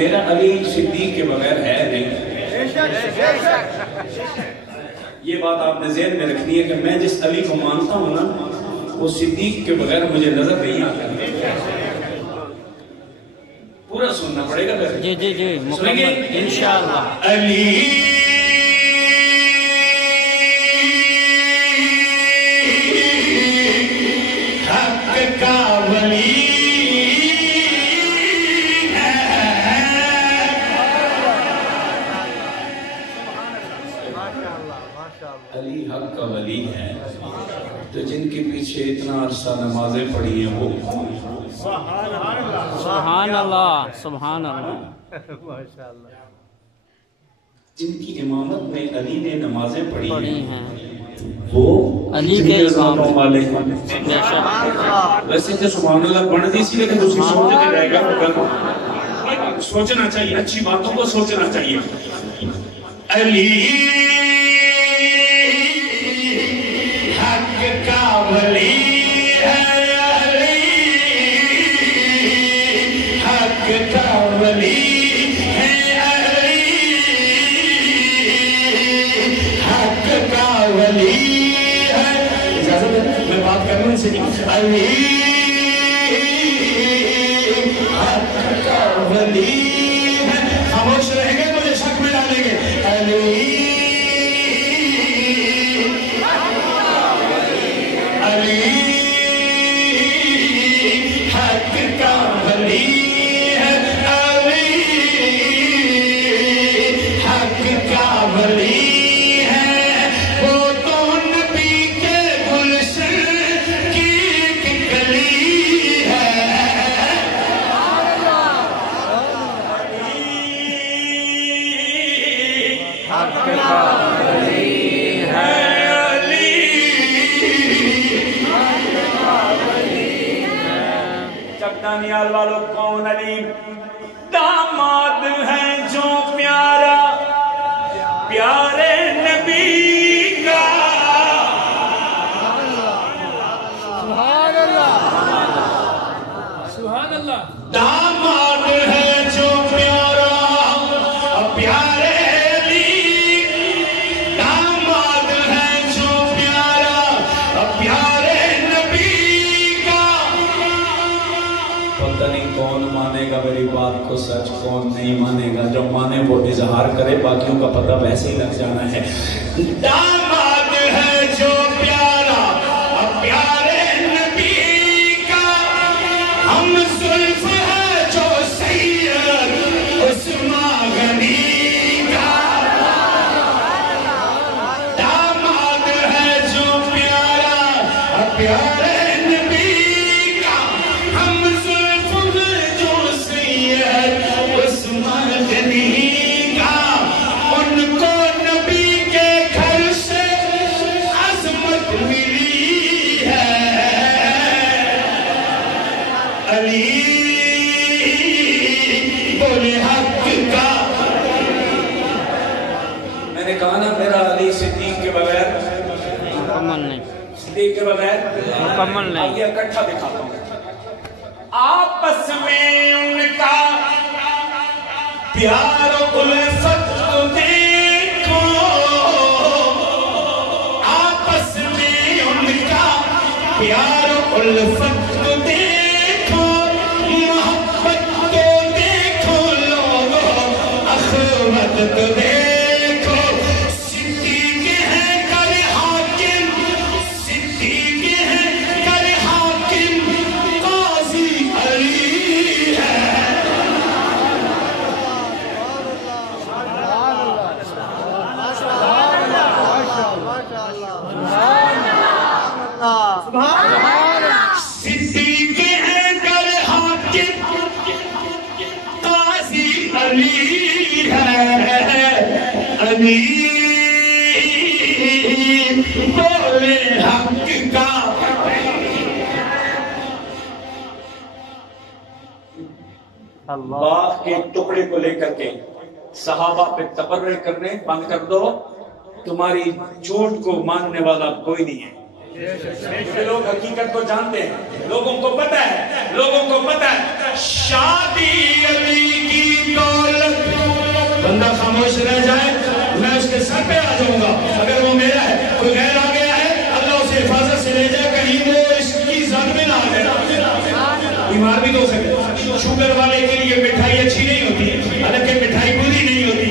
میرا علی صدیق کے بغیر ہے نہیں. یہ بات آپ نے ذہن میں رکھنی ہے کہ میں جس علی کو مانتا ہوں نا وہ صدیق کے بغیر مجھے نظر نہیں آتا. پورا سننا پڑے گا پھر. جی جی جی مکمل انشاءاللہ. علی حق کا ولی علی حق کا ولی ہے. تو جن کے پیچھے اتنا عرصہ نمازیں پڑھی ہیں وہ سبحان اللہ سبحان اللہ جن کی امامت میں علی نے نمازیں پڑھی ہیں وہ علی کے امام والے ہیں. ویسے تو سبحان اللہ پڑھ دی سی لیکن دوسری سوچ کے رہے گا. سوچنا چاہیے, اچھی باتوں کو سوچنا چاہیے. علی حق کا ولی ہے, علی حق کا ولی ہے, علی حق کا ولی ہے. اجازت ہے میں بات کرنے سے علی حق کا ولی ہے. خاموش رہیں گے مجھے شک میں ڈالیں گے. علی حق کا ولی ہے, علی حق کا ولی ہے. وہ تو نبی کے گلشن کی ایک کلی ہے. حق کا ولی ہے, دانیال والوں کون علی داماد ہے جو پیارا پیارے نبی کا. سبحان اللہ سبحان اللہ. داماد ہے جو پیارا پیارے علی, داماد ہے جو پیارا پیارے پتہ نہیں کون مانے گا میری بات کو سچ, کون نہیں مانے گا. جو مانے وہ اظہار کرے, باقیوں کا پتہ ویسے ہی لگ جانا ہے. داماد ہے جو پیارا پیارے نبی کا, ہم زلف ہے جو سید عثمان غنی کا. داماد ہے جو پیارا پیارے کے بغیر مکمل نہیں. یہ اکٹھا دکھاتا ہوں. آپس میں ان کا پیار و الفت کو دیکھو, آپس میں ان کا پیار و الفت کو دیکھو, محبت کو دیکھو لوگو, اخوت کو دیکھو. بولے حق کا باغ کے ٹکڑے کو لے کر کے صحابہ پہ تبرع کرنے بند کر دو. تمہاری جھوٹ کو ماننے والا کوئی نہیں ہے. لوگ حقیقت کو جانتے ہیں, لوگوں کو پتہ ہے, لوگوں کو پتہ ہے. شادی علی کی تو بیمار بھی تو ہو سکتے ہیں. شوگر والے کے لیے مٹھائی اچھی نہیں ہوتی، حالانکہ مٹھائی بری نہیں ہوتی.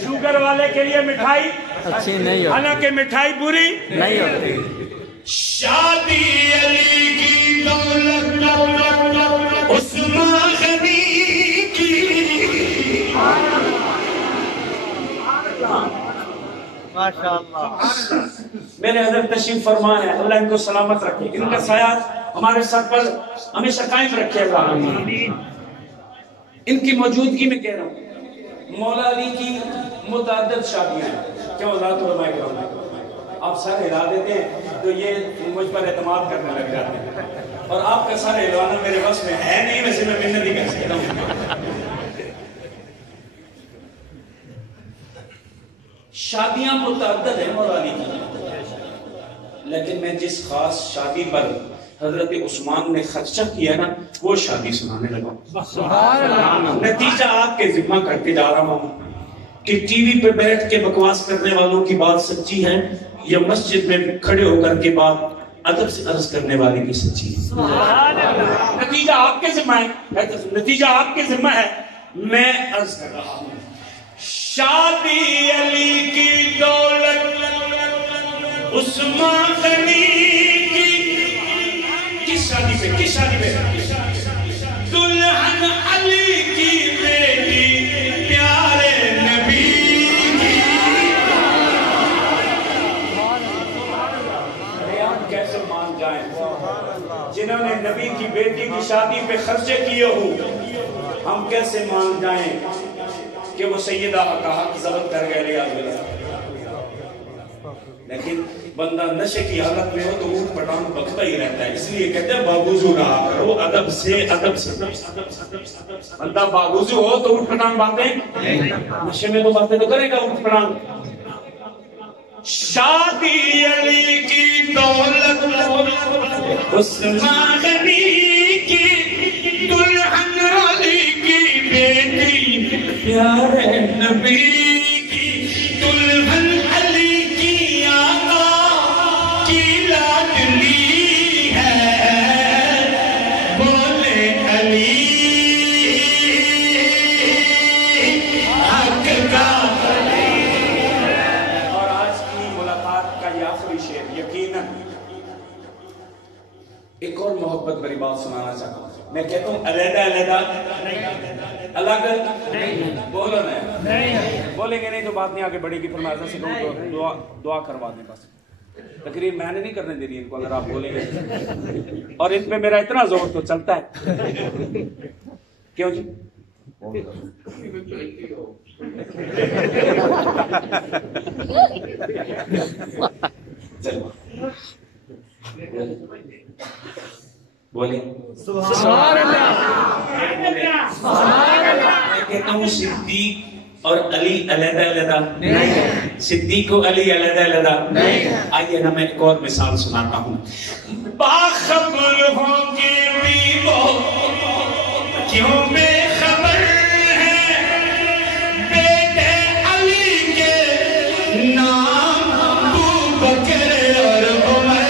شوگر والے کے لیے مٹھائی اچھی نہیں ہوتی، حالانکہ مٹھائی بری نہیں ہوتی. شادی علی کی دولت عثمان غنی کی. ماشاءاللہ. میرے حضرت تشریف فرما ہے، اللہ ان کو سلامت رکھے، ان کا سایہ ہمارے سر پر ہمیشہ قائم رکھے اللہ. ان کی موجودگی میں کہہ رہا ہوں، مولا علی کی متعدد شادیاں ہیں. کیوں ذات علماء کرام آپ سارے ہلا دیتے ہیں تو یہ مجھ پر اعتماد کرنے لگ جاتے ہیں، اور آپ کا سارے ہلانا میرے بس میں ہے نہیں، ویسے میں منت ہی کر سکتا ہوں. شادیاں متعدد ہیں مولا علی کی، لیکن میں جس خاص شادی پر حضرت عثمان نے خرچہ کیا نا وہ شادی سنانے لگا. نتیجہ آپ کے ذمہ کرتے جا رہا ہوں کہ ٹی وی پہ بیٹھ کے بکواس کرنے والوں کی بات سچی ہے یا مسجد میں کھڑے ہو کر کے بات ادب سے عرض کرنے والے کی سچی ہے. نتیجہ آپ کے ذمہ ہے، نتیجہ آپ کے ذمہ ہے. میں عرض کر رہا ہوں، شادی علی کی دولت عثمان غنی کی. کس شادی پہ؟ کس شادی پہ؟ دلہن علی کی بیٹی پیارے نبی کی. کیسے مان جائیں جنہوں نے نبی کی بیٹی کی شادی پہ خرچے کیے ہو، ہم کیسے مان جائیں کہ وہ سیدہ کا حق ضبط کر گئے ریاض باللہ. لیکن بندہ نشے کی حالت میں ہو تو اونٹ پٹان بکتا ہی رہتا ہے، اس لیے کہتے ہیں باوضو رہا کرو، ادب سے. بندہ باوضو ہو تو اونٹ پٹان باتیں، نشے میں تو باتیں تو کرے گا اونٹ پٹان. شادی علی کی دولت عثمان غنی کی، دلہن علی کی بیٹی پیارے نبی کی. دلہن علی کی آقا کی لاڈلی ہے، بولے علی حق کا. اور آج کی ملاقات کا یہ آخری شعر یقیناً ایک اور محبت بری بات سنانا چاہتا ہوں. میں کہتا ہوں علیحدہ علیحدہ الگ بولو نہیں، بولیں گے نہیں تو بات نہیں آگے بڑھے گی. پھر میں حضرت سے کہوں تو دعا کروا دیں. بس تقریر میں نے نہیں کرنے دینی ان کو اگر آپ بولیں گے، اور ان پہ میرا اتنا زور تو چلتا ہے. کیوں جی؟ بولیں سبحان اللہ. میں کہتا ہوں صدیق اور علی علیحدہ علیحدہ نہیں، صدیق و علی علیحدہ علیحدہ نہیں. آئیے نا میں ایک اور مثال سناتا ہوں. باخبر ہوں گے بھی وہ کیوں بے خبر ہے، بیٹے علی کے نام ابو بکر اور عمر.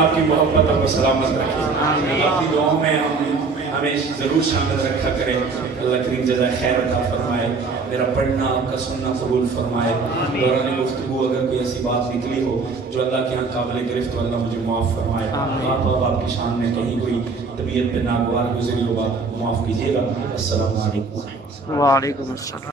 آپ کی محبت اور سلامت رکھے، آپ کی دعاؤں میں ہمیں ضرور شامل رکھا کرے. اللہ کریم جزائے خیر عطا فرمائے، میرا پڑھنا آپ کا سننا قبول فرمائے. دوران گفتگو اگر کوئی ایسی بات نکلی ہو جو اللہ کے یہاں قابل گرفت ہو، اللہ مجھے معاف فرمائے. آپ کی شان میں کہیں کوئی طبیعت پہ ناگوار گزری ہو بات معاف کیجیے گا. السلام علیکم. وعلیکم السلام.